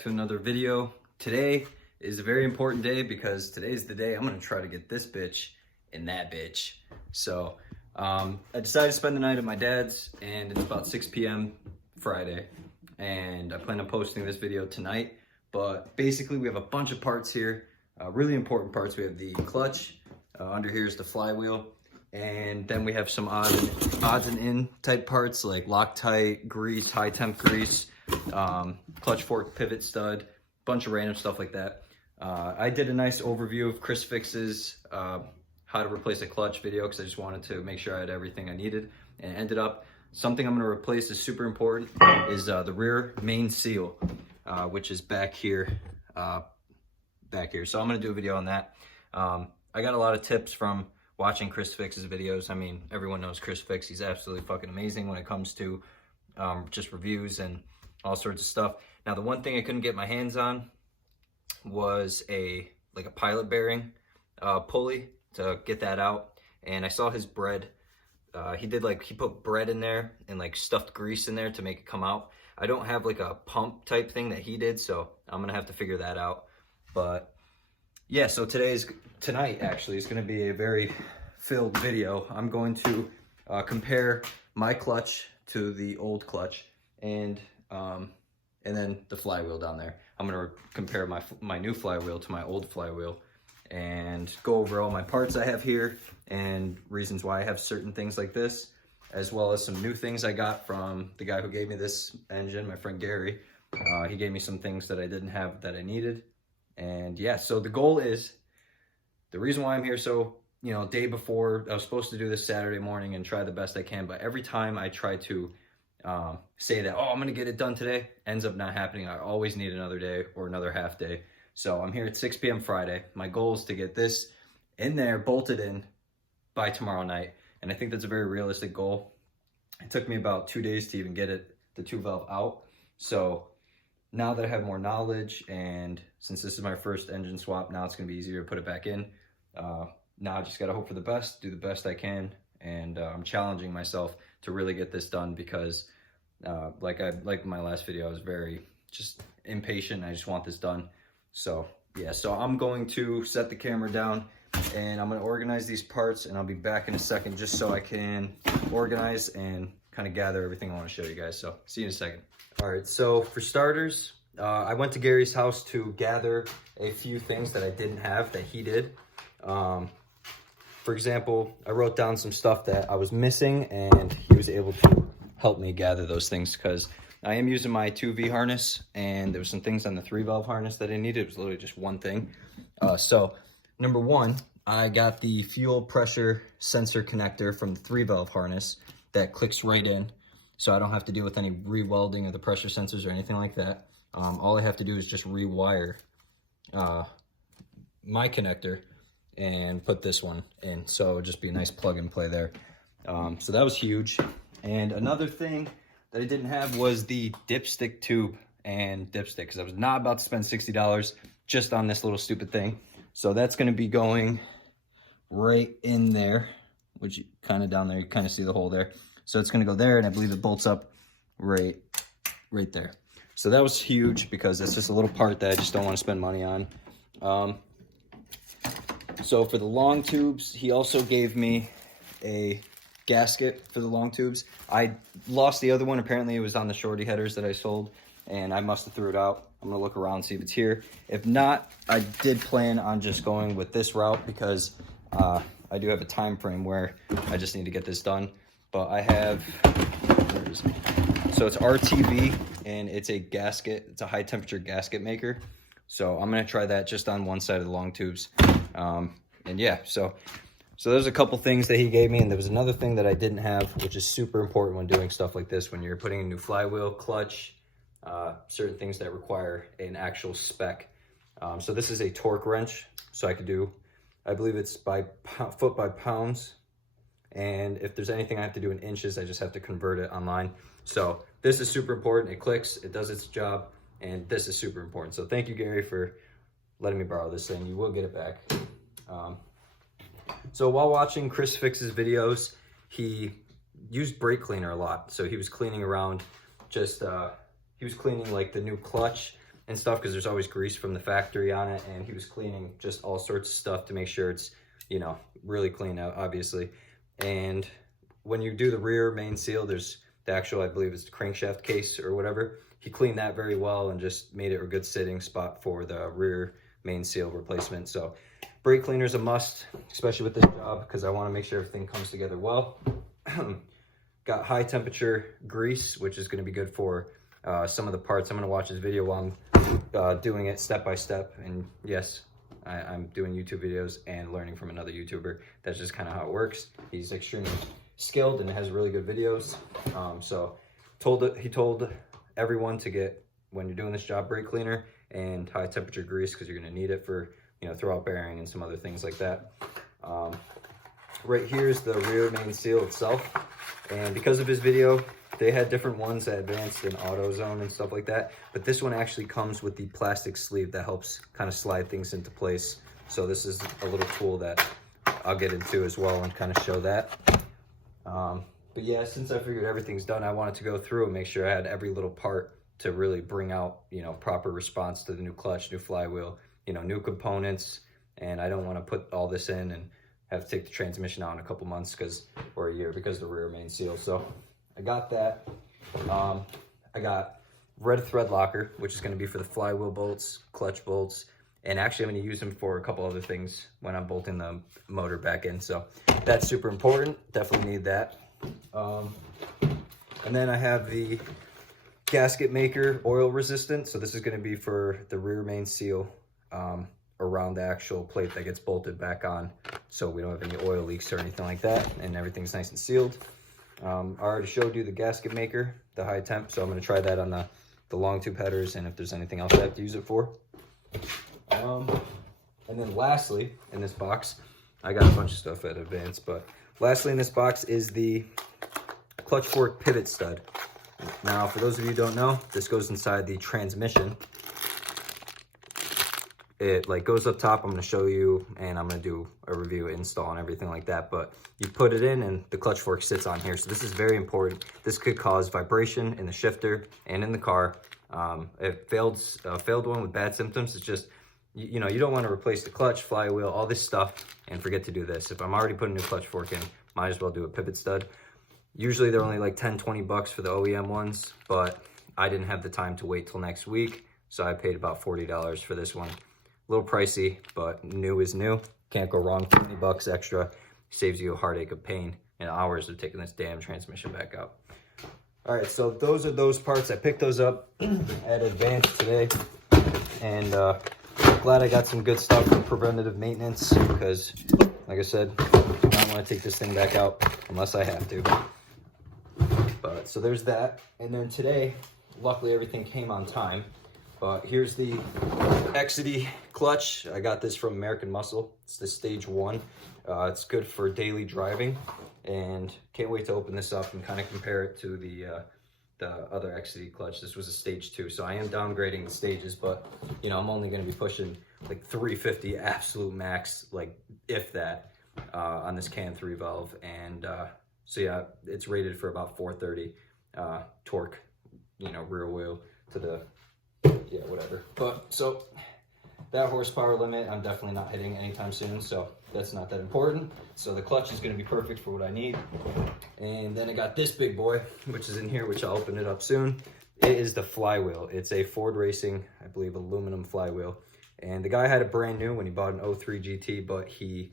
to another video. Today is a very important day because today's the day I'm gonna try to get this bitch in that bitch. So I decided to spend the night at my dad's, and it's about 6 p.m. Friday, and I plan on posting this video tonight. But basically we have a bunch of parts here, really important parts. We have the clutch, under here is the flywheel, and then we have some odds and end type parts like Loctite, grease, high temp grease, clutch fork, pivot stud, bunch of random stuff like that. I did a nice overview of Chris Fix's how to replace a clutch video because I just wanted to make sure I had everything I needed, and ended up something I'm going to replace is super important is the rear main seal, which is back here. So I'm going to do a video on that. I got a lot of tips from watching Chris Fix's videos. I mean, everyone knows Chris Fix. He's absolutely fucking amazing when it comes to just reviews and all sorts of stuff. Now, the one thing I couldn't get my hands on was a pilot bearing pulley to get that out. And I saw his bread. He put bread in there and like stuffed grease in there to make it come out. I don't have like a pump type thing that he did, so I'm gonna have to figure that out. But yeah, so tonight actually is gonna be a very filled video. I'm going to compare my clutch to the old clutch, and then the flywheel down there. I'm gonna compare my new flywheel to my old flywheel and go over all my parts I have here and reasons why I have certain things like this, as well as some new things I got from the guy who gave me this engine, my friend Gary. He gave me some things that I didn't have that I needed. And yeah, so the goal is, the reason why I'm here, so, you know, day before, I was supposed to do this Saturday morning and try the best I can, but every time I try to say that, oh, I'm gonna get it done today, ends up not happening. I always need another day or another half day. So I'm here at 6 p.m. Friday. My goal is to get this in there, bolted in by tomorrow night. And I think that's a very realistic goal. It took me about 2 days to even get the 2-valve out. So now that I have more knowledge, and since this is my first engine swap, now it's gonna be easier to put it back in. Now I just gotta hope for the best, do the best I can. And I'm challenging myself to really get this done because like my last video, I was very just impatient. I just want this done. So yeah, so I'm going to set the camera down and I'm going to organize these parts, and I'll be back in a second just so I can organize and kind of gather everything I want to show you guys. So see you in a second. All right, so for starters, I went to Gary's house to gather a few things that I didn't have that he did. For example, I wrote down some stuff that I was missing, and he was able to help me gather those things because I am using my 2V harness, and there was some things on the 3-valve harness that I needed. It was literally just one thing. So number one, I got the fuel pressure sensor connector from the 3-valve harness that clicks right in, so I don't have to deal with any re-welding of the pressure sensors or anything like that. All I have to do is just rewire my connector and put this one in, so it'll just be a nice plug and play there. So that was huge. And another thing that I didn't have was the dipstick tube and dipstick, because I was not about to spend $60 just on this little stupid thing. So that's going to be going right in there, which you kind of down there, you kind of see the hole there. So it's going to go there, and I believe it bolts up right there. So that was huge because it's just a little part that I just don't want to spend money on. So for the long tubes, he also gave me a gasket for the long tubes. I lost the other one. Apparently it was on the shorty headers that I sold, and I must have threw it out. I'm gonna look around and see if it's here. If not, I did plan on just going with this route because I do have a time frame where I just need to get this done. But I have, where is it? So it's RTV, and it's a gasket. It's a high temperature gasket maker. So I'm gonna try that just on one side of the long tubes. And yeah, so there's a couple things that he gave me, and there was another thing that I didn't have, which is super important when doing stuff like this, when you're putting a new flywheel, clutch, certain things that require an actual spec. So this is a torque wrench, so I could do, I believe it's by foot by pounds, and if there's anything I have to do in inches, I just have to convert it online. So this is super important. It clicks, it does its job, and this is super important. So thank you, Gary, for letting me borrow this thing. You will get it back. So while watching Chris Fix's videos, he used brake cleaner a lot. So he was cleaning around he was cleaning like the new clutch and stuff because there's always grease from the factory on it, and he was cleaning just all sorts of stuff to make sure it's, you know, really clean out, obviously. And when you do the rear main seal, there's the actual, I believe it's the crankshaft case or whatever. He cleaned that very well and just made it a good sitting spot for the rear main seal replacement. So brake cleaner is a must, especially with this job, because I want to make sure everything comes together well. Got high temperature grease, which is going to be good for some of the parts. I'm going to watch this video while I'm doing it step by step. And yes, I'm doing YouTube videos and learning from another YouTuber. That's just kind of how it works. He's extremely skilled and has really good videos. So he told everyone to get, when you're doing this job, brake cleaner and high temperature grease, because you're going to need it for, you know, throwout bearing and some other things like that. Right here is the rear main seal itself, and because of his video, they had different ones that advanced in AutoZone and stuff like that, but this one actually comes with the plastic sleeve that helps kind of slide things into place. So this is a little tool that I'll get into as well and kind of show that. But yeah, since I figured everything's done, I wanted to go through and make sure I had every little part to really bring out, you know, proper response to the new clutch, new flywheel, you know, new components. And I don't want to put all this in and have to take the transmission out in a couple months or a year because of the rear main seal. So I got that. I got red thread locker, which is going to be for the flywheel bolts, clutch bolts, and actually I'm going to use them for a couple other things when I'm bolting the motor back in. So that's super important. Definitely need that. And then I have the gasket maker oil resistant. So this is going to be for the rear main seal around the actual plate that gets bolted back on, so we don't have any oil leaks or anything like that, and everything's nice and sealed. I already showed you the gasket maker, the high temp, so I'm going to try that on the long tube headers, and if there's anything else I have to use it for. And then lastly, in this box, I got a bunch of stuff at Advance, but lastly in this box is the clutch fork pivot stud. Now, for those of you who don't know, this goes inside the transmission. It like goes up top. I'm going to show you, and I'm going to do a review install and everything like that, but you put it in and the clutch fork sits on here. So this is very important. This could cause vibration in the shifter and in the car. It failed one with bad symptoms. It's just, you know, you don't want to replace the clutch, flywheel, all this stuff and forget to do this. If I'm already putting a new clutch fork in, might as well do a pivot stud. Usually they're only like 10, 20 bucks for the OEM ones, but I didn't have the time to wait till next week. So I paid about $40 for this one. A little pricey, but new is new. Can't go wrong. 20 bucks extra saves you a heartache of pain and hours of taking this damn transmission back out. All right, so those are those parts. I picked those up at Advance today, and glad I got some good stuff for preventative maintenance because, like I said, I do not want to take this thing back out unless I have to. But so there's that, and then today, luckily everything came on time. But here's the Exedy clutch. I got this from American Muscle. It's the stage 1. It's good for daily driving, and can't wait to open this up and kind of compare it to the other Exedy clutch. This was a stage 2, so I am downgrading the stages, but you know, I'm only going to be pushing like 350 absolute max, like if that, on this Can 3 valve, and so yeah, it's rated for about 430 torque, you know, rear wheel to the, yeah, whatever. But so that horsepower limit I'm definitely not hitting anytime soon, so that's not that important. So the clutch is going to be perfect for what I need. And then I got this big boy, which is in here, which I'll open it up soon. It is the flywheel. It's a Ford Racing, I believe, aluminum flywheel, and the guy had it brand new when he bought an 03 GT, but he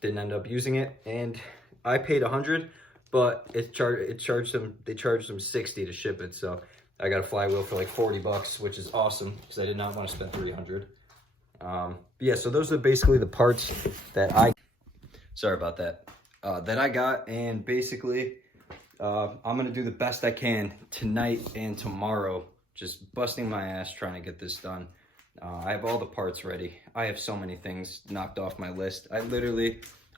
didn't end up using it, and I paid 100, but they charged them 60 to ship it. So I got a flywheel for like 40 bucks, which is awesome because I did not want to spend 300. Yeah, so those are basically the parts that sorry about that, that I got, and basically I'm gonna do the best I can tonight and tomorrow, just busting my ass trying to get this done. I have all the parts ready. I have so many things knocked off my list.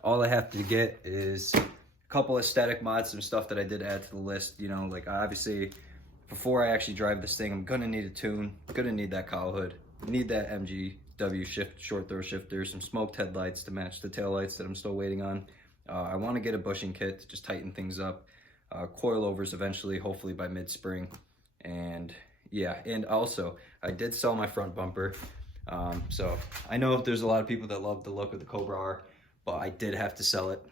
All I have to get is a couple aesthetic mods, some stuff that I did add to the list. You know, like obviously before I actually drive this thing, I'm gonna need a tune, gonna need that cowl hood, need that MGW short throw shifter, some smoked headlights to match the taillights that I'm still waiting on. I want to get a bushing kit to just tighten things up, coilovers eventually, hopefully by mid-spring. And Yeah, and also I did sell my front bumper. So I know there's a lot of people that love the look of the Cobra R, but I did have to sell it.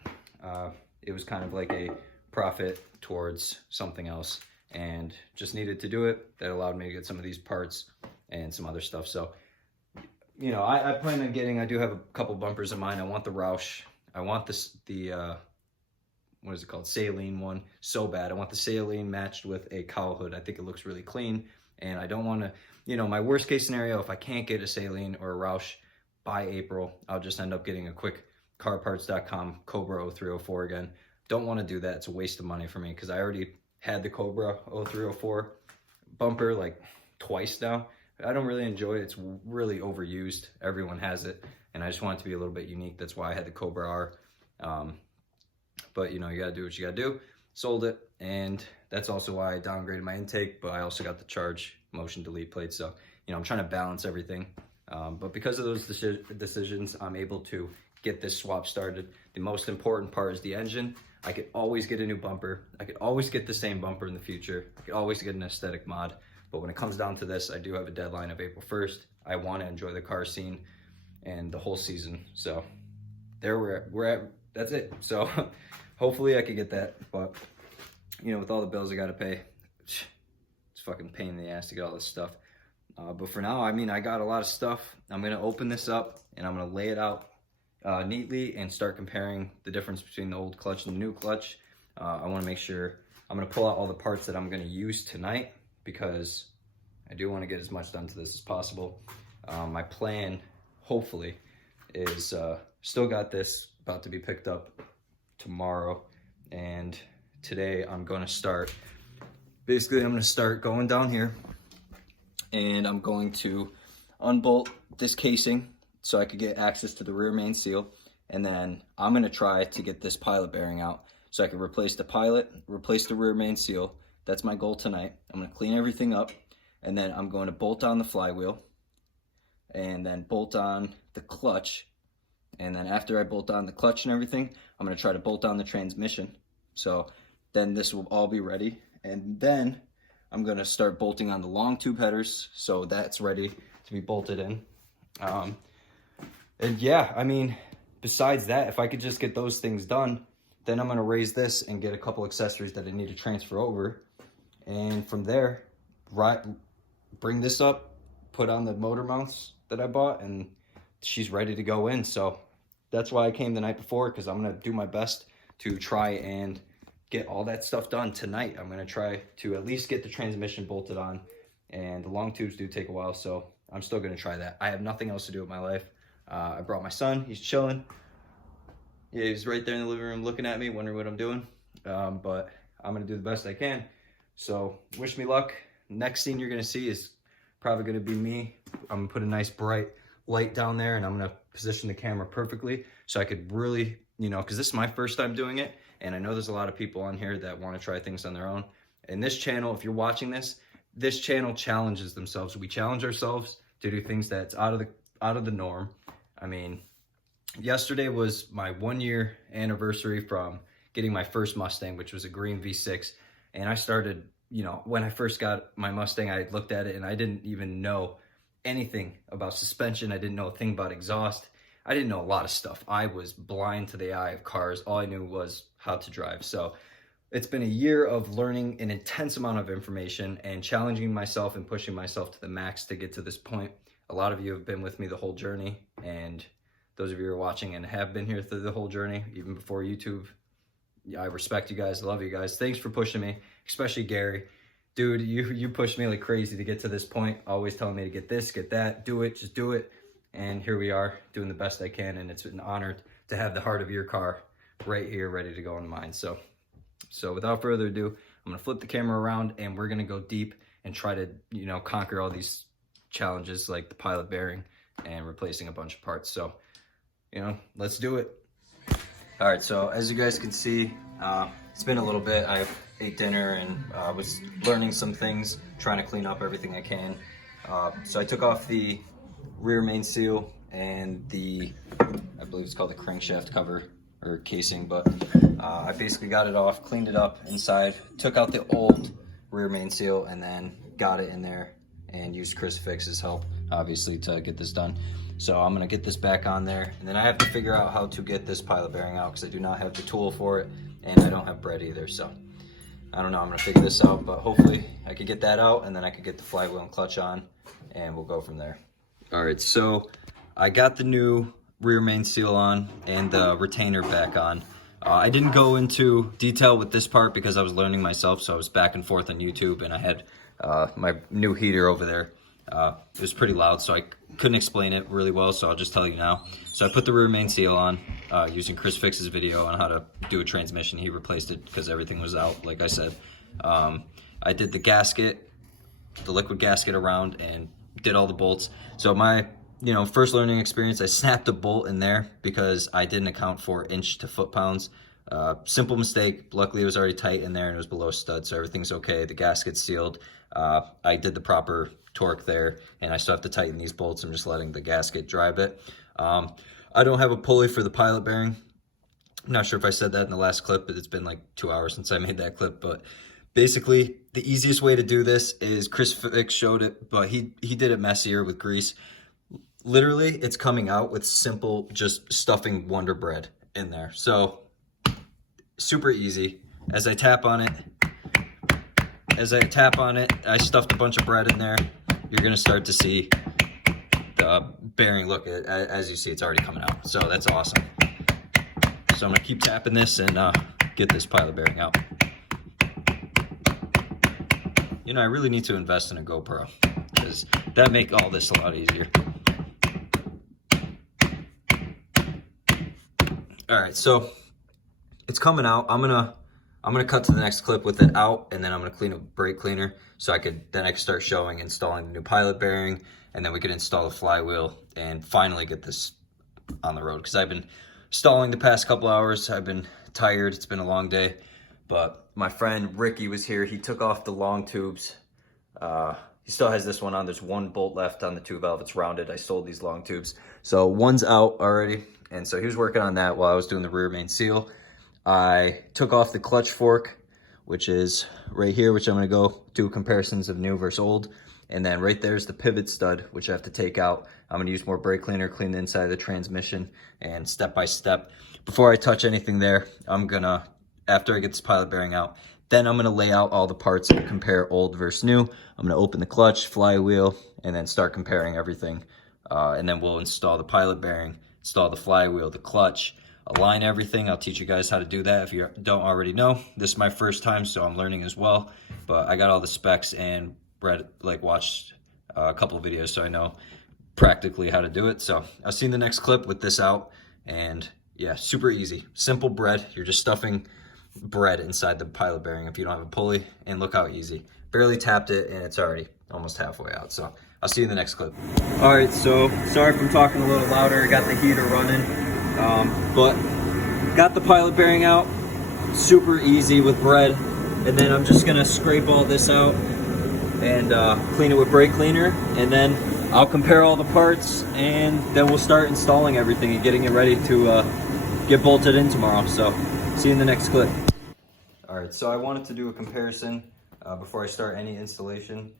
It was kind of like a profit towards something else, and just needed to do it. That allowed me to get some of these parts and some other stuff. So, you know, I plan on getting, I do have a couple bumpers in mind. I want the Roush. I want what is it called? Saline one so bad. I want the Saline matched with a cowl hood. I think it looks really clean, and I don't want to, you know, my worst case scenario, if I can't get a Saline or a Roush by April, I'll just end up getting a quick carparts.com Cobra 0304 again. Don't want to do that. It's a waste of money for me because I already had the Cobra 0304 bumper like twice now. I don't really enjoy it. It's really overused. Everyone has it, and I just want it to be a little bit unique. That's why I had the Cobra R. But you know, you gotta do what you gotta do. Sold it, and that's also why I downgraded my intake, but I also got the Charge motion delete plate. So, you know, I'm trying to balance everything. But because of those decisions, I'm able to get this swap started. The most important part is the engine. I could always get a new bumper. I could always get the same bumper in the future. I could always get an aesthetic mod. But when it comes down to this, I do have a deadline of April 1st. I want to enjoy the car scene and the whole season. So there we're at, that's it. So hopefully I could get that. But, you know, with all the bills I got to pay, it's fucking pain in the ass to get all this stuff. But for now, I mean, I got a lot of stuff. I'm going to open this up and I'm going to lay it out neatly and start comparing the difference between the old clutch and the new clutch. I want to make sure, I'm going to pull out all the parts that I'm going to use tonight because I do want to get as much done to this as possible. My plan, hopefully, is still got this about to be picked up tomorrow, and today I'm going to start, basically I'm going to start going down here, and I'm going to unbolt this casing so I could get access to the rear main seal, and then I'm going to try to get this pilot bearing out so I can replace the pilot, replace the rear main seal. That's my goal tonight. I'm going to clean everything up, and then I'm going to bolt on the flywheel, and then bolt on the clutch, and then after I bolt on the clutch and everything, I'm going to try to bolt on the transmission. So then this will all be ready, and then I'm going to start bolting on the long tube headers, so that's ready to be bolted in. And yeah, I mean, besides that, if I could just get those things done, then I'm going to raise this and get a couple accessories that I need to transfer over. And from there, bring this up, put on the motor mounts that I bought, and she's ready to go in. So that's why I came the night before, because I'm going to do my best to try and get all that stuff done tonight. I'm going to try to at least get the transmission bolted on, and the long tubes do take a while, so I'm still going to try that. I have nothing else to do with my life. I brought my son. He's chilling. Yeah, he's right there in the living room looking at me, wondering what I'm doing. But I'm going to do the best I can. So wish me luck. Next scene you're going to see is probably going to be me. I'm going to put a nice bright light down there, and I'm going to position the camera perfectly so I could really, you know, because this is my first time doing it, and I know there's a lot of people on here that want to try things on their own. And this channel, if you're watching this channel challenges themselves. We challenge ourselves to do things that's out of the norm. I mean, yesterday was my 1-year anniversary from getting my first Mustang, which was a green V6. And I started, you know, when I first got my Mustang, I looked at it and I didn't even know anything about suspension. I didn't know a thing about exhaust. I didn't know a lot of stuff. I was blind to the eye of cars. All I knew was how to drive. So it's been a year of learning an intense amount of information and challenging myself and pushing myself to the max to get to this point. A lot of you have been with me the whole journey, and those of you who are watching and have been here through the whole journey, even before YouTube, I respect you guys. I love you guys. Thanks for pushing me, especially Gary. Dude, you pushed me like crazy to get to this point, always telling me to get this, get that, do it, just do it. And here we are doing the best I can, and it's an honor to have the heart of your car right here ready to go in mine. So without further ado, I'm going to flip the camera around, and we're going to go deep and try to, you know, conquer all these challenges like the pilot bearing and replacing a bunch of parts. So, you know, let's do it. All right, so as you guys can see, it's been a little bit. I ate dinner and was learning some things, trying to clean up everything I can. So I took off the rear main seal and I believe it's called the crankshaft cover or casing, but I basically got it off, cleaned it up inside, took out the old rear main seal, and then got it in there and used Chris Fix's help, obviously, to get this done. So I'm gonna get this back on there, and then I have to figure out how to get this pilot bearing out because I do not have the tool for it, and I don't have bread either. So I don't know, I'm gonna figure this out, but hopefully I could get that out, and then I could get the flywheel and clutch on, and we'll go from there. All right, so I got the new rear main seal on and the retainer back on. I didn't go into detail with this part because I was learning myself, so I was back and forth on YouTube, and I had my new heater over there. It was pretty loud, so I couldn't explain it really well, so I'll just tell you now. So I put the rear main seal on using Chris Fix's video on how to do a transmission. He replaced it because everything was out, like I said. I did the gasket, the liquid gasket around, and did all the bolts. So my first learning experience, I snapped a bolt in there because I didn't account for inch to foot-pounds. Simple mistake. Luckily, it was already tight in there and it was below stud, so everything's okay. The gasket's sealed. I did the proper torque there, and I still have to tighten these bolts. I'm just letting the gasket dry a bit. I don't have a pulley for the pilot bearing. I'm not sure if I said that in the last clip, but it's been like 2 hours since I made that clip. But basically, the easiest way to do this is Chris Fix showed it, but he did it messier with grease. Literally, it's coming out with simple, just stuffing Wonder Bread in there. So, super easy. As I tap on it, I stuffed a bunch of bread in there. You're gonna start to see the bearing. Look, as you see, it's already coming out. So that's awesome. So I'm gonna keep tapping this and get this pilot bearing out. I really need to invest in a GoPro because that make all this a lot easier. All right, so it's coming out. I'm gonna cut to the next clip with it out, and then I'm gonna clean a brake cleaner so I could start showing installing the new pilot bearing, and then we could install the flywheel and finally get this on the road because I've been stalling the past couple hours. I've been tired. It's been a long day, but my friend Ricky was here. He took off the long tubes. He still has this one on. There's one bolt left on the two valve. It's rounded. I sold these long tubes, so one's out already. And so he was working on that while I was doing the rear main seal. I took off the clutch fork, which is right here, which I'm gonna go do comparisons of new versus old. And then right there's the pivot stud, which I have to take out. I'm gonna use more brake cleaner, clean the inside of the transmission, and step by step. Before I touch anything there, after I get this pilot bearing out, then I'm gonna lay out all the parts and compare old versus new. I'm gonna open the clutch, flywheel, and then start comparing everything. And then we'll install the pilot bearing, install the flywheel, the clutch, align everything. I'll teach you guys how to do that if you don't already know. This is my first time, so I'm learning as well. But I got all the specs and watched a couple of videos, so I know practically how to do it. So I'll see you in the next clip with this out. And yeah, super easy. Simple bread. You're just stuffing bread inside the pilot bearing if you don't have a pulley. And look how easy. Barely tapped it, and it's already almost halfway out. So I'll see you in the next clip. All right, so sorry if I'm talking a little louder. I got the heater running, but got the pilot bearing out. Super easy with bread. And then I'm just gonna scrape all this out and clean it with brake cleaner. And then I'll compare all the parts, and then we'll start installing everything and getting it ready to get bolted in tomorrow. So see you in the next clip. All right, so I wanted to do a comparison before I start any installation.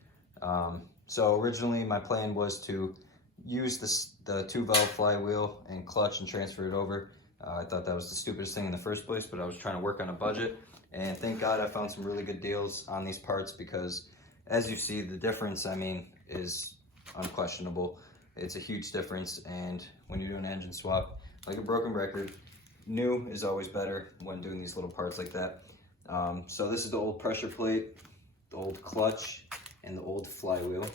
So originally my plan was to use the 2-valve flywheel and clutch and transfer it over. I thought that was the stupidest thing in the first place, but I was trying to work on a budget. And thank God I found some really good deals on these parts because as you see, the difference, is unquestionable. It's a huge difference. And when you're doing an engine swap, like a broken record, new is always better when doing these little parts like that. So this is the old pressure plate, the old clutch, and the old flywheel,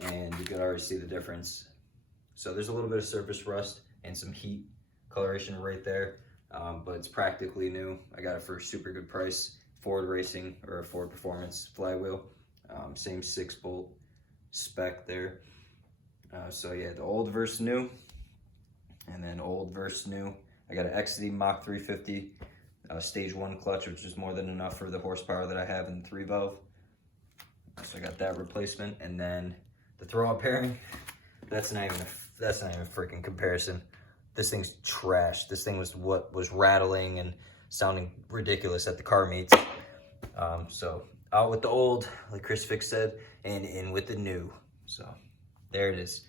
and you can already see the difference. So there's a little bit of surface rust and some heat coloration right there, but it's practically new. I got it for a super good price. Ford Racing or a Ford Performance flywheel, same 6-bolt spec there. So yeah, the old versus new, and then old versus new. I got an XD Mach 350 stage 1 clutch, which is more than enough for the horsepower that I have in the 3-valve. So I got that replacement, and then the throw-out pairing. That's not even a freaking comparison. This thing's trash. This thing was rattling and sounding ridiculous at the car meets. So out with the old, like Chris Fix said, and in with the new. So there it is.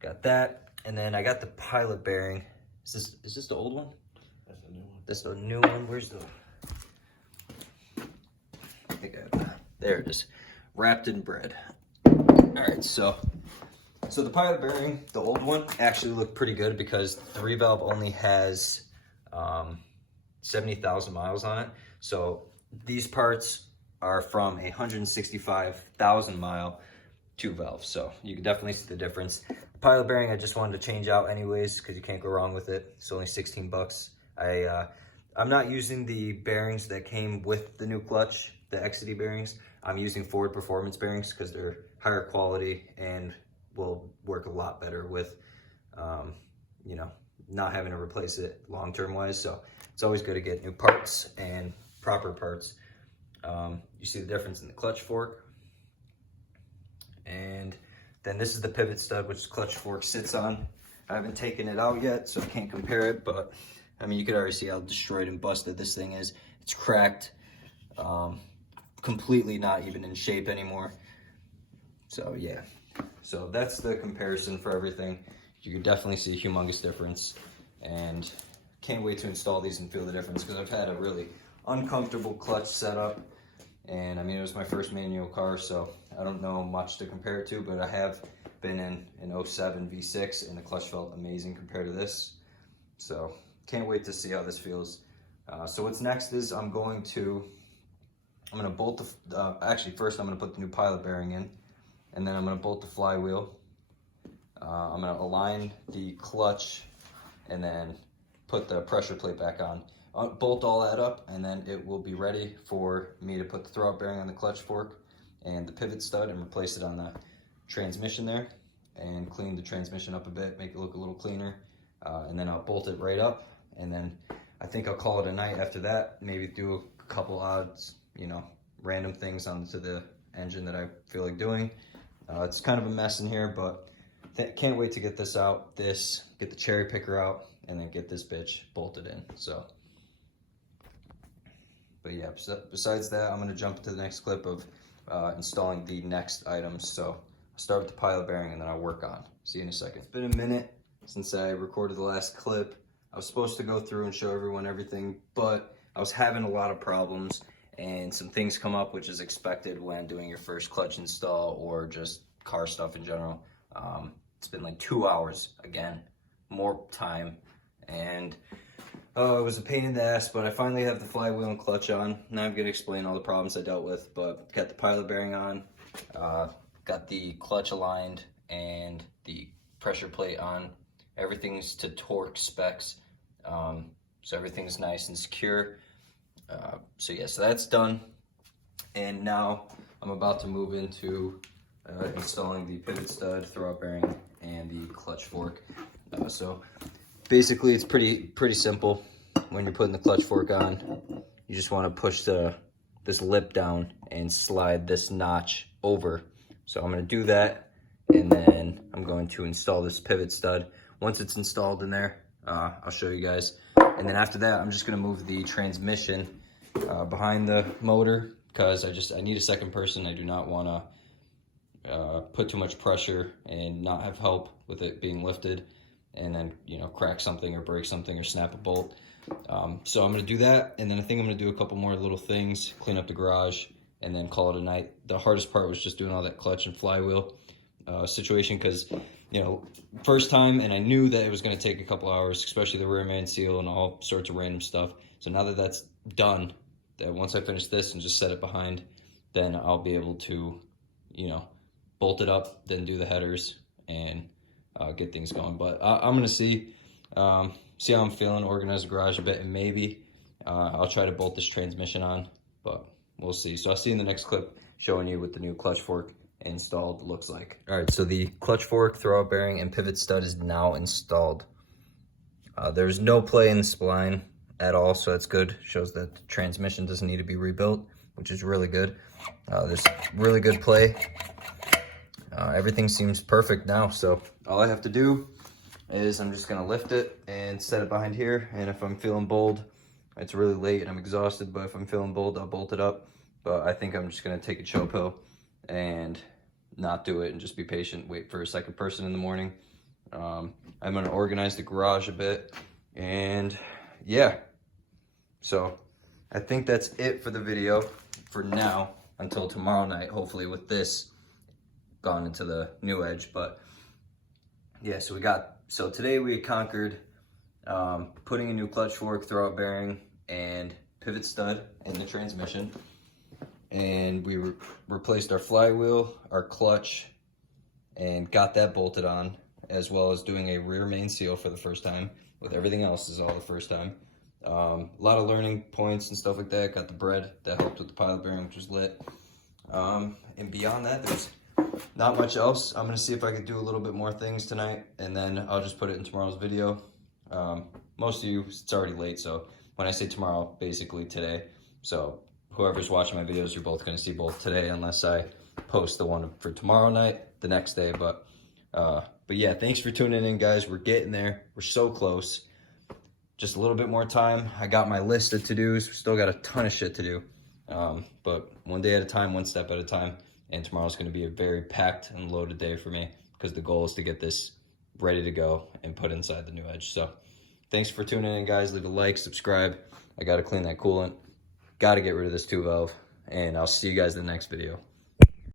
Got that. And then I got the pilot bearing. Is this the old one? That's the new one. That's the new one. Where's the... I think I have that. There it is. Wrapped in bread. Alright, so the pilot bearing, the old one, actually looked pretty good because the 3-valve only has 70,000 miles on it. So these parts are from a 165,000 mile 2-valve. So you can definitely see the difference. The pilot bearing I just wanted to change out anyways because you can't go wrong with it. It's only 16 bucks. I'm not using the bearings that came with the new clutch, the XD bearings. I'm using Ford Performance bearings because they're higher quality and will work a lot better with, you know, not having to replace it long-term wise. So it's always good to get new parts and proper parts. You see the difference in the clutch fork. And then this is the pivot stud, which the clutch fork sits on. I haven't taken it out yet, so I can't compare it, but I mean, you could already see how destroyed and busted this thing is. It's cracked, completely not even in shape anymore. So yeah, so that's the comparison for everything. You can definitely see a humongous difference, and can't wait to install these and feel the difference because I've had a really uncomfortable clutch setup. And I mean, it was my first manual car, so I don't know much to compare it to, but I have been in an 07 V6 and the clutch felt amazing compared to this. So can't wait to see how this feels. So what's next is I'm gonna bolt the, actually first I'm gonna put the new pilot bearing in, and then I'm gonna bolt the flywheel. I'm gonna align the clutch and then put the pressure plate back on. Bolt all that up, and then it will be ready for me to put the throwout bearing on the clutch fork and the pivot stud and replace it on the transmission there and clean the transmission up a bit, make it look a little cleaner. And then I'll bolt it right up, and then I think I'll call it a night after that. Maybe do a couple odds, you know, random things onto the engine that I feel like doing. It's kind of a mess in here, but can't wait to get this out, get the cherry picker out, and then get this bitch bolted in. So, but yeah, besides that, I'm gonna jump into the next clip of installing the next items. So I'll start with the pilot bearing and then I'll work on. See you in a second. It's been a minute since I recorded the last clip. I was supposed to go through and show everyone everything, but I was having a lot of problems and some things come up, which is expected when doing your first clutch install or just car stuff in general. It's been like 2 hours, again, more time, and it was a pain in the ass, but I finally have the flywheel and clutch on. Now I'm gonna explain all the problems I dealt with, but got the pilot bearing on, got the clutch aligned and the pressure plate on. Everything's to torque specs, so everything's nice and secure. So yeah, so that's done. And now I'm about to move into installing the pivot stud, throwout bearing, and the clutch fork. So basically it's pretty simple. When you're putting the clutch fork on, you just want to push this lip down and slide this notch over. So I'm going to do that, and then I'm going to install this pivot stud. Once it's installed in there, I'll show you guys. And then after that, I'm just going to move the transmission behind the motor because I need a second person. I do not want to put too much pressure and not have help with it being lifted and then, you know, crack something or break something or snap a bolt. So I'm going to do that, and then I think I'm going to do a couple more little things, clean up the garage, and then call it a night. The hardest part was just doing all that clutch and flywheel situation because, you know, first time, and I knew that it was going to take a couple hours, especially the rear man seal and all sorts of random stuff. So now that that's done, that once I finish this and just set it behind, then I'll be able to, you know, bolt it up, then do the headers and get things going. But I'm going to see how I'm feeling, organize the garage a bit, and maybe I'll try to bolt this transmission on, but we'll see. So I'll see you in the next clip showing you what the new clutch fork installed looks like. All right, so the clutch fork, throwout bearing, and pivot stud is now installed. There's no play in the spline at all, so that's good. Shows that the transmission doesn't need to be rebuilt, which is really good. There's really good play. Everything seems perfect now, so all I have to do is I'm just gonna lift it and set it behind here, and if I'm feeling bold, it's really late and I'm exhausted, but if I'm feeling bold, I'll bolt it up but I think I'm just gonna take a chill pill and not do it and just be patient, wait for a second person in the morning. I'm gonna organize the garage a bit, and yeah. So I think that's it for the video for now until tomorrow night, hopefully with this gone into the new edge. But yeah, so today we conquered putting a new clutch fork, throwout bearing, and pivot stud in the transmission. And we replaced our flywheel, our clutch, and got that bolted on, as well as doing a rear main seal for the first time. With everything else is all the first time. A lot of learning points and stuff like that. Got the bread that helped with the pilot bearing, which was lit. And beyond that, there's not much else. I'm gonna see if I could do a little bit more things tonight, and then I'll just put it in tomorrow's video. Most of you, it's already late, so when I say tomorrow, basically today. So whoever's watching my videos, you're both gonna see both today, unless I post the one for tomorrow night, the next day. But yeah, thanks for tuning in, guys. We're getting there. We're so close. Just a little bit more time. I got my list of to-dos. We still got a ton of shit to do. But one day at a time, one step at a time. And tomorrow's gonna be a very packed and loaded day for me, because the goal is to get this ready to go and put inside the new edge. So thanks for tuning in, guys. Leave a like, subscribe. I gotta clean that coolant. Gotta get rid of this 2 valve. And I'll see you guys in the next video.